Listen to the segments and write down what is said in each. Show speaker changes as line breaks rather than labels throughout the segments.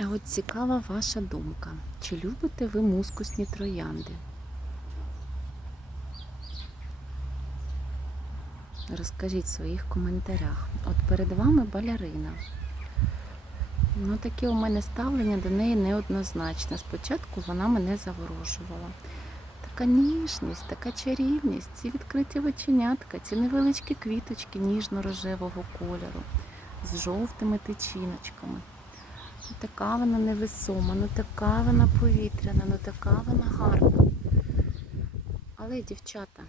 А от цікава ваша думка. Чи любите ви мускусні троянди? Розкажіть в своїх коментарях. От перед вами балярина. Ну, таке у мене ставлення до неї неоднозначне. Спочатку вона мене заворожувала. Така ніжність, така чарівність, ці відкриті оченятка, ці невеличкі квіточки ніжно-рожевого кольору з жовтими тичіночками. Ну, така вона невесома, ну така вона повітряна, ну така вона гарна. Але дівчата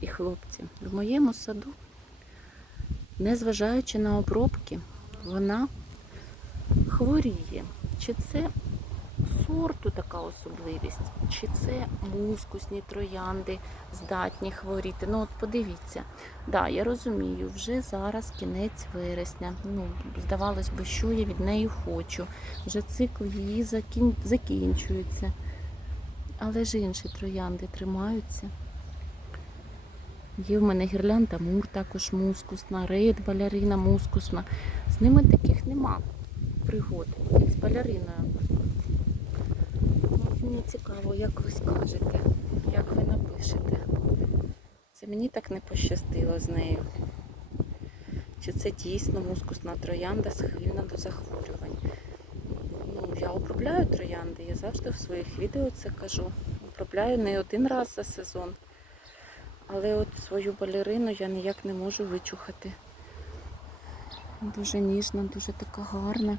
і хлопці, в моєму саду, незважаючи на обробки, вона хворіє. Чи це сорту така особливість, чи це мускусні троянди здатні хворіти. Ну от подивіться, да, я розумію, вже зараз кінець вересня. Ну, здавалось би, що я від неї хочу. Вже цикл її закін... закінчується. Але ж інші троянди тримаються. Є в мене гірлянда мур також мускусна, рейд балярина мускусна. З ними таких нема пригод, як з баляриною. Мені цікаво, як ви скажете, як ви напишете. Це мені так не пощастило з нею. Чи це дійсно мускусна троянда схильна до захворювань? Ну, я обробляю троянди, я завжди в своїх відео це кажу. Обробляю не один раз за сезон. Але от свою балерину я ніяк не можу вичухати. Дуже ніжна, дуже така гарна.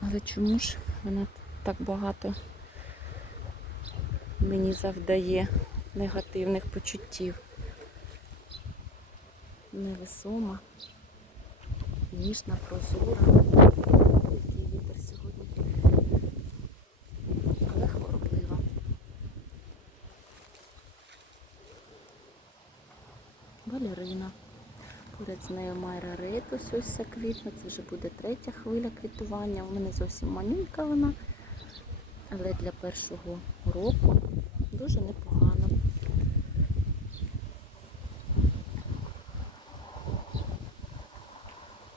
Але чому ж вона так багато мені завдає негативних почуттів? Невесома, ніжна, прозора. Який вітер сьогодні. Але хвороблива. Балерина. Поряд з нею Майра Репус ось ця квітне. Це вже буде третя хвиля квітування. У мене зовсім маленька вона, але для першого року дуже непогано.